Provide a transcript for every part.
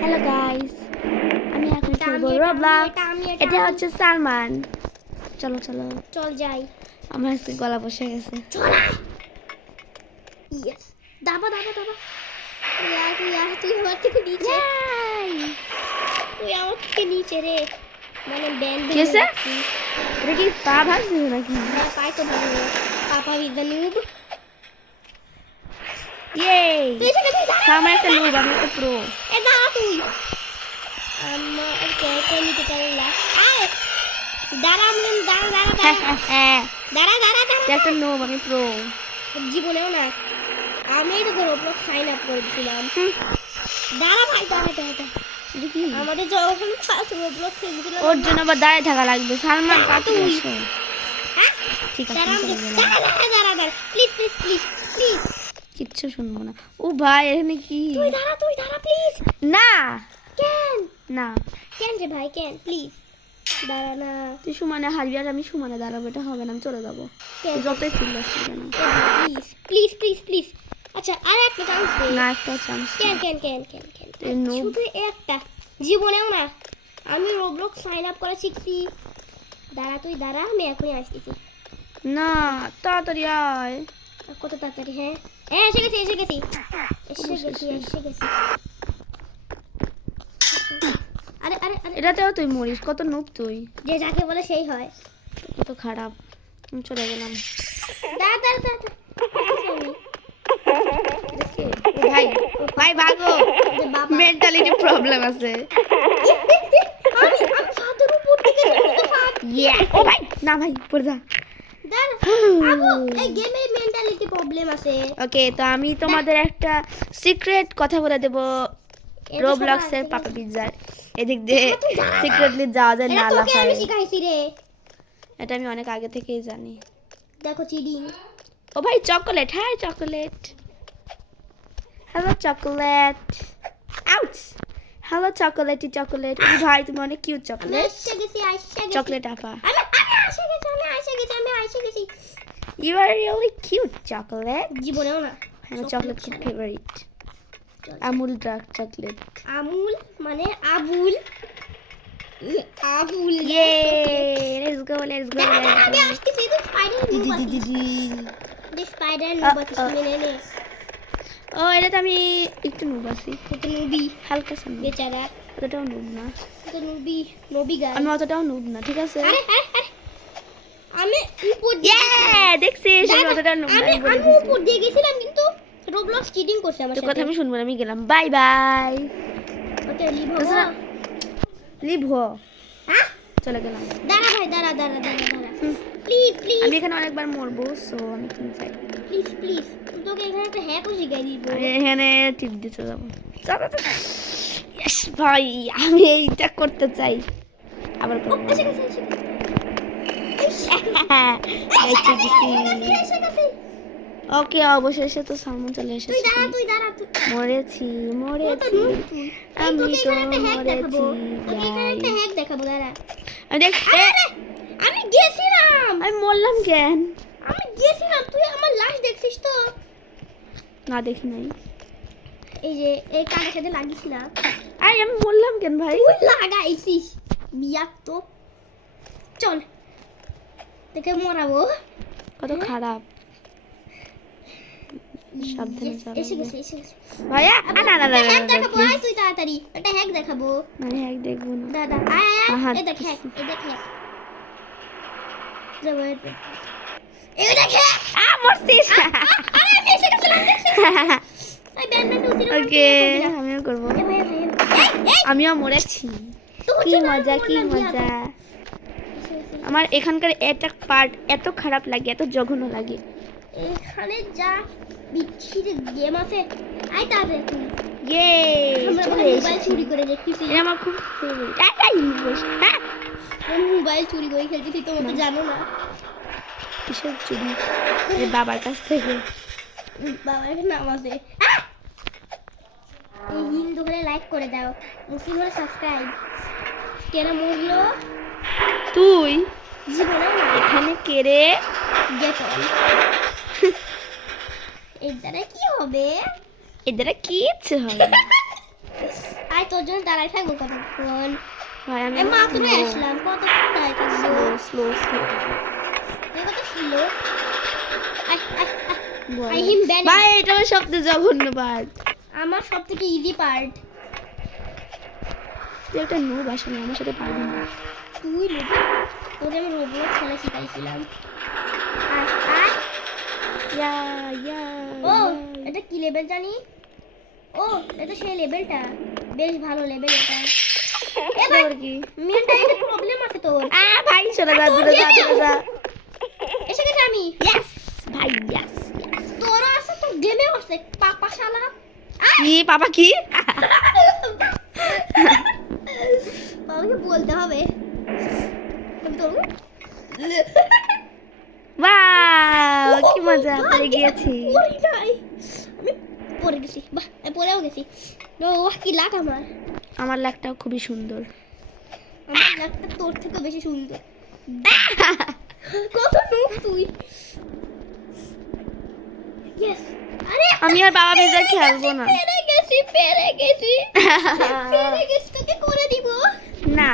Hello guys, আমি এখন খেলবো রবলক্স। এটা হচ্ছে সালমান। চলো চলো চল যাই। আমার আজকে গলা বসে গেছে। ইয়েস, দাবা দাবা দাবা। তুই আমার থেকে নিচে। তুই আমার থেকে নিচে রে। মানে ব্যান্ড কিসে? এটা কি পা ভাঙছে নাকি? হ্যাঁ, পাই তো ভালো। পাপা উইথ দ্য নুব। ইয়ে, তুই এসে গেছিস, দাঁড়া। সালমান একটা নুব, আমি একটা প্রো। এ দাঁড়া তুই। আমার ক্যারেক্টার নিতে চাই না। আয় দাঁড়া, আমি দাঁড়া দাঁড়া দাঁড়া দাঁড়া দাঁড়া তুই দাঁড়া। একটা নুব, আমি প্রো। জীবনেও না, আমি তো রোবলক্স সাইন আপ করে দিয়েছিলাম। দাঁড়া ভাই, দাঁড়া দাঁড়া। এটা কি? আমাদের যখন ফার্স্ট রোবলক্স খেলছিলাম, ওর জন্য আবার দাঁড়িয়ে থাকা লাগবে। সালমান দাঁড়া পাতি তুই। এসো। হ্যাঁ ঠিক আছে, দাঁড়া আমি চলে গেলাম। দাঁড়া দাঁড়া দাঁড়া, প্লিজ প্লিজ প্লিজ প্লিজ। কিচ্ছু শুনবো না। ও ভাই, এখানে কি? তুই দাঁড়া প্লিজ। না কেন না, কেন রে ভাই, কেন প্লিজ দাঁড়া না। তুই সমানে হারবি আর আমি সমানে দাঁড়াবো, এটা হবে না। আমি চলে যাবো। কেন? যতই চিল্লাস না কেন। Please please please please. আচ্ছা আর একটা চান্স দে। না, একটা চান্স। কেন কেন কেন কেন কেন তুই noob। শুধু একটা, জীবনেও না। আমি রোবলক্স সাইন আপ করা শিখছি। দাঁড়া তুই দাঁড়া, আমি এখনই আসতেছি। না, তাড়াতাড়ি আয়। আর কত তাড়াতাড়ি? হ্যাঁ হ্যাঁ, এসে গেছি এসে গেছি এসে গেছি এসে গেছি। আরে আরে আরে, এটাতেও তুই মরিস, কত নুব তুই। যে যাকে বলে সেই হয়। কত খারাপ। আমি চলে গেলাম। দাঁড়া দাঁড়া দাঁড়া। দেখে? ও ভাই, ভাই ভাগো। যে বাবা, মেন্টালিটি প্রবলেম আছে। আমি ছাদের উপর থেকে ইয়া, ও ভাই, না ভাই, পড়ে যা। দাঁড়া আবু, এই গেমে মেন্টালিটি প্রবলেম আছে। ওকে, তো আমি তোমাদের একটা সিক্রেট কথা বলে দেব। এটা রোবলক্সের সবার পাপা পিৎজার এদিক দিয়ে তুই দাঁড়া। সিক্রেটলি যাওয়া যায় এটা না তোকে আমি লাফায়। শিখাইছি রে। এটা আমি অনেক আগে থেকেই জানি। দেখো চিডিং। ও ভাই, chocolate. Hi chocolate. Hello chocolate. Out. Hello chocolatey chocolate. ও ভাই, তুমি অনেক কিউট আমি চকোলেট। এসে গেছি চকলেট আপা। আমি এসে গেছি। You are really cute chocolate. জীবনেও না। আমার চকলেট খুব favourite. Amul dark chocolate. Amul মানে আবুল। আবুল। ইয়ে, লেটস গো লেটস গো দাঁড়া, দাঁড়া, আমি লেটস আসতেছি। তো স্পাইডার গো। নুব দি দি আসছে। দি। দেখ স্পাইডার নুব আসছে, মেনে নে। ও, এটা তো আমি একটু নুব আছি, এটা নুবি হালকা সা নুব। বেচারা। অতটাও নুব না। এটা নুবি, নবী গায়। আমি অতটাও নুব না, ঠিক আছে? আরে আরে আরে, আমি উপর ইয়ে, দিয়ে দেখছিস আমি দাঁড়া, অতটাও নুব না। আমি আমি বলে আমি দিছি। উপর দিয়ে গেছিলাম, কিন্তু রোবলক্স চিটিং করছে আমার তোর কথা সাথে। আমি শুনবো না, আমি গেলাম। Bye bye. ওকে লিভ হবো। বুঝলা? লিভ হো। হ্যাঁ চলে গেলাম। দাঁড়া ভাই, দাঁড়া দাঁড়া দাঁড়া দাঁড়া, প্লিজ প্লিজ আমি এখানে অনেকবার মরবো, সো আমি এখানে যাই। Please please. তোকে এখানে একটা হ্যাকও শিখাই দিব। আমি এখানে টিপ দিতে যাবো। ইয়েস ভাই, আমি এইটা করতে চাই। আবার ও, করবো। এসে গেছে এসে গেছে এসে গেছি। এসে গেছে। ওকে, অবশেষে তো সালমান চলে তুই এসেছে। দাঁড়া তুই দাঁড়া তুই। মরেছি ও তো মরেছি, নুব তুই। এই আমি তোকে তো এখানে একটা হ্যাক দেখাবো। মরেছি তোকে এখানে ভাই। একটা হ্যাক দেখাবো, দাঁড়া। আমি দেখ, আরে আরে, আমি গেছিলাম। আমি মরলাম কেন? আমি গেছিলাম, তুই আমার লাশ দেখছিস তো? না, দেখি নাই। এই যে এই কানের সাথে লাগিস না। আরে আমি মরলাম কেন ভাই? তুই লাগাইছিস বিয়াক তো। চল তোকে মরাবো। কত খারাপ। সাবধানে Yes, চালাবো। এসে গেছে এসে গেছে। ভাইয়া, না না না না একটা হ্যাক না, দেখাবো, please। আয় তুই তাড়াতাড়ি একটা হ্যাক দেখাবো। আমি হ্যাক দেখবো না। দাদা আয় আয় আহা, আয়, এই দেখ হ্যাক, এই দেখ হ্যাক। যাবো এই দেখ হ্যাক। মরছিস। আরে আমি এসে গেছিলাম দেখছিস? এই ব্যান ব্যান উঠিলাম। ওকে, আমিও করবো। এই ভাই এই আমিও মরেছি। তোর কি জন্য আমি মজা কি মরলাম, বিয়াক। মজা। এসে গেছে। আমার এখানকার একটা পার্ট এত খারাপ লাগে, এত জঘন্য লাগে। এখানে যা বিচ্ছিরি গেম আছে, আয় তাড়াতাড়ি তুই। ইয়ে, আমরা চলে মোবাইল এসেছি। চুরি করে দেখতেছি। এটা আমার খুব ফেভারিট। হ্যাঁ, আমি মোবাইল চুরি করে খেলতেছি, তোমরা তো জানো না। কিসের চুরি? এর বাবার কাছ থেকে। বাবার নাম আছে। এই হিন্দু হলে লাইক করে দাও, মুসলিম হলে সাবস্ক্রাইব। কেন মরলো? তুই জীবনেও না। এখানে কেড়ে গেট অন। এর দ্বারা কি হবে? এর দ্বারা কিচ্ছু হবে না। আয় তোর জন্য দাঁড়ায় থাকবো কতক্ষণ। ভাই আমি এই মাত্র আসলাম, কতক্ষণ দাঁড়ায় থাকবো? স্লো তুই কত স্লো। I him ban. ভাই এটা আমার সবচেয়ে জঘন্য পার্ট। আমার সব থেকে ইজি পার্ট। তুই একটা নুব আসলে আমার সাথে পারবি না। তুই লোবি, তোকে আমি রোবট খেলা শিখাইছিলাম। আয় আয়। ইয়া ইয়া ও এটা কি লেভেল জানি? ও এটা সেই লেভেলটা, বেশ ভালো লেভেল এটা। এবার কি মেন্টালি প্রবলেম আছে তোর। ভাই চলে যা দূরে যা দূরে যা। এসে গেছে আমি। ইয়েস ভাই ইয়েস। তোরও আছে, তোর গেমেও আছে পাপা শালা। কি পাপা কি? বাবাকে বলতে হবে। আমি তো ওয়াও কি মজা পেয়ে গিয়েছি। পড়ি নাই, আমি পড়ে গেছি। বাহ আমি পড়েও গেছি। বাহ কি লাগ আমার। আমার লাগটাও খুবই সুন্দর। আমার লাগটা তোর থেকে বেশি সুন্দর। কত নুব তুই। ইয়েস। আরে আমি আর বাবা মিলে খেলবো না। পেরে গেছি তোকে করে দিব না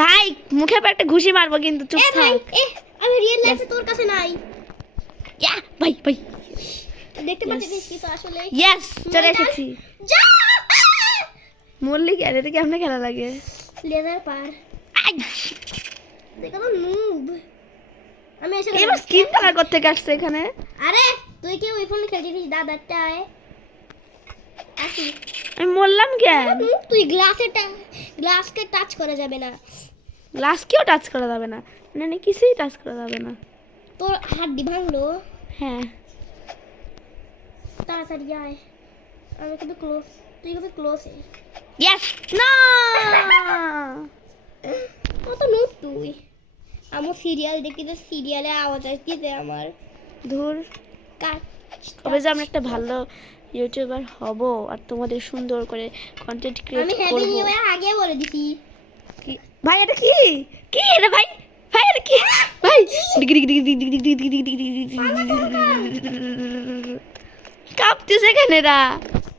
ভাই মুখে পর একটা ঘুষি মারবো কিন্তু চুপ এ ভাই থাক। আমি রিয়েল লাইফে তোর কাছে নাই। ইয়া ভাই ভাই দেখতে পাচ্ছিস কি তো আসলে। ইয়েস চলে এসেছি। যা মল্লি কেন এটা কেমনে খেলা লাগে? লেজার পার দেখো তো নুব। আমি এসে এবার স্কিন কালার করতে আসছে এখানে। আরে তুই কি ওই ফোনে খেলছিস দাদারটায়? আসি আমি মরলাম কেন? নুব তুই গ্লাসকে টাচ করা যাবে না। গ্লাস কেউ টাচ করা যাবে না, মানে কিছুই টাচ করা যাবে না। তোর হাড্ডি ভাঙলো। হ্যাঁ তাড়াতাড়ি আয়, আমি কবে ক্লোজ, তুই কবে ক্লোজ। ইয়েস না কত নুব তুই। আমার সিরিয়াল দেখি তো সিরিয়ালে আওয়াজ আসছে আমার। ধুর কাট কবে যে আমি একটা ভালো ইউটিউবার হব আর তোমাদের সুন্দর করে কন্টেন্ট ক্রিয়েট আমি হ্যাপি করব। নিউ ইয়ার আগে বলে দিছি। কি ভাই এটা কি কি এটা ভাই ভাই এটা কি ভাই কাঁপতেছে কেনেরা?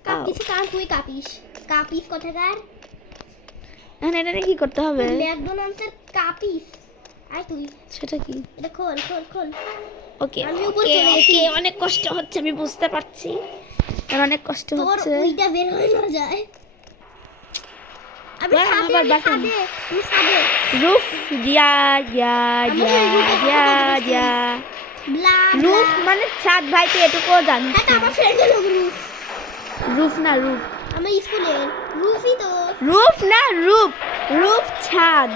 কাপিস কার তুই কাপিস কোথাকার? এখন এটা কি করতে হবে? ম্যাকডোনাল্ডসের কাপিস। আয় তুই সেটা কি? এটা খোল খোল খোল। ওকে আমি উপরে চলে গেছি। ওকে অনেক কষ্ট হচ্ছে আমি বুঝতে পারছি, আর অনেক কষ্ট তোর হচ্ছে। ওইটা বের হয়ে না যায়। আমি বাহ, ছাদে আবার বাটন। আমি ছাদে রুফ দিয়া দিয়া দিয়া দিয়া দিয়া ব্লা রুফ মানে ছাদ ভাই তুই এটুকুও জানিস এটা না। আমার ফ্রেন্ডের রুফ। রুফ না রুফ, আমি স্কুলের রুফই তো। রুফ না রুফ, রুফ ছাদ।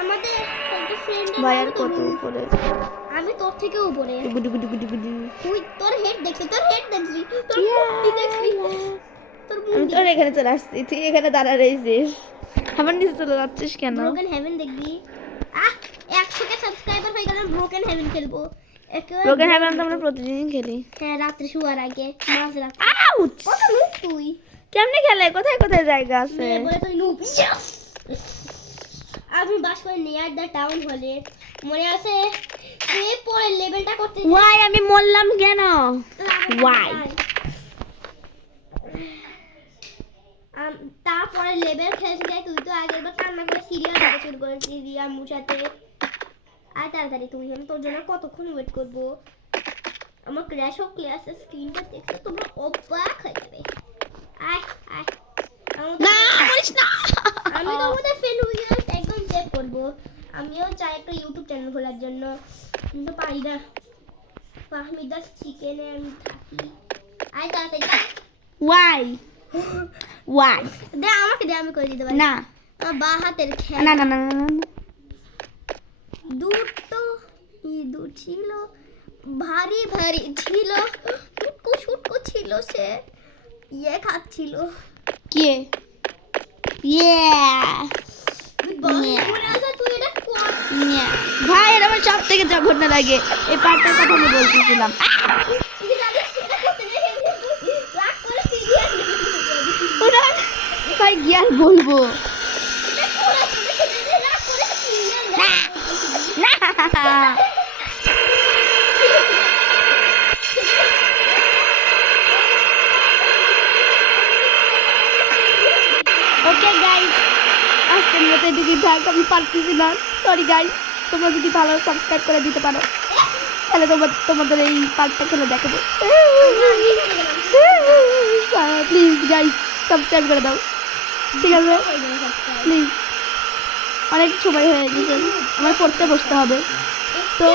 আমাদের একটা ফ্রেন্ডের ভাই নাম আর তো কত রুফ। উপরে? আমি তোর থেকে উপরে। গুডু গুডু গুডু গুডু। তুই তোর হেড দেখলি তোর ইয়া, মুখটি দেখলি তোর আমি মুখ তোর এখানে চলে আসছি, তুই এখানে দাঁড়া রয়েছিস, আমার নিচে চলে যাচ্ছিস কেন? ব্রোকেন হেভেন দেখবি। 100কে সাবস্ক্রাইবার হয়ে গেলে ব্রোকেন হেভেন খেলবো একেবারে। ব্রোকেন হেভেন তো আমরা প্রতিদিন খেলি। হ্যাঁ রাত্রে শোয়ার আগে মাঝ রাত। আউচ! কত নুব তুই। কেমনে খেলে? কোথায় কোথায় জায়গা আছে? বলে তুই নুব। আমি বাস করে নিয়ার দ্য টাউন হলে মনে আছে তুই পরে লেভেলটা করতে ওয়াই আমি মরলাম কেন? Why? তারপরে লেভেল খেলতে যাই তুই তো আগের বার কান্না করে সিরিয়াল দেখা শুরু করেছিস রিয়া মুছাতে। আর তাড়াতাড়ি তুই, আমি তোর জন্য কতক্ষণ ওয়েট করবো। আমার ক্র্যাশ অফ ক্লাসের স্ক্রিনটা দেখতে তোমরা অবাক হয়ে যাবে। আয় আয় না করিস না। আমি তো আমাদের ফ্রেন্ড উইয়ার্স একদম সেভ করবো। আমিও চাই একটা ইউটিউব চ্যানেল খোলার জন্য, কিন্তু পারি না। ফাহমিদাস চিকেনে আমি থাকি। আয় তাড়াতাড়ি ওয়াই ওয়াই দে, আমাকে দে, আমি করে দিতে পারি। না আমার বাঁ হাতের না খেলা। না না না না। দুটো ইঁদুর ছিল, ভারী ভারী ছিল, ছুটকো ছুটকো ছিল, সে খাচ্ছিল। কে? ইয়া মনে আছে তুই এটা কর। ভাই এটা আমার সব থেকে জঘন্য লাগে, এই পার্টটার কথা আমি বলতেছিলাম। তুই জানিস এটা করতে দেখে রাগ করে সিরিয়াস ওরা ভাই জ্ঞান বলবো না। তো এদিকে থাক, আমি পারতেছি না, সরি গাইস। তোমরা যদি ভালো সাবস্ক্রাইব করে দিতে পারো তাহলে তোমাদের এই পার্টটা খেলে দেখাবো। প্লিজ গাইস সাবস্ক্রাইব করে দাও, ঠিক আছে প্লিজ। অনেক সময় হয়ে গেছে, আমার পড়তে বসতে হবে। তো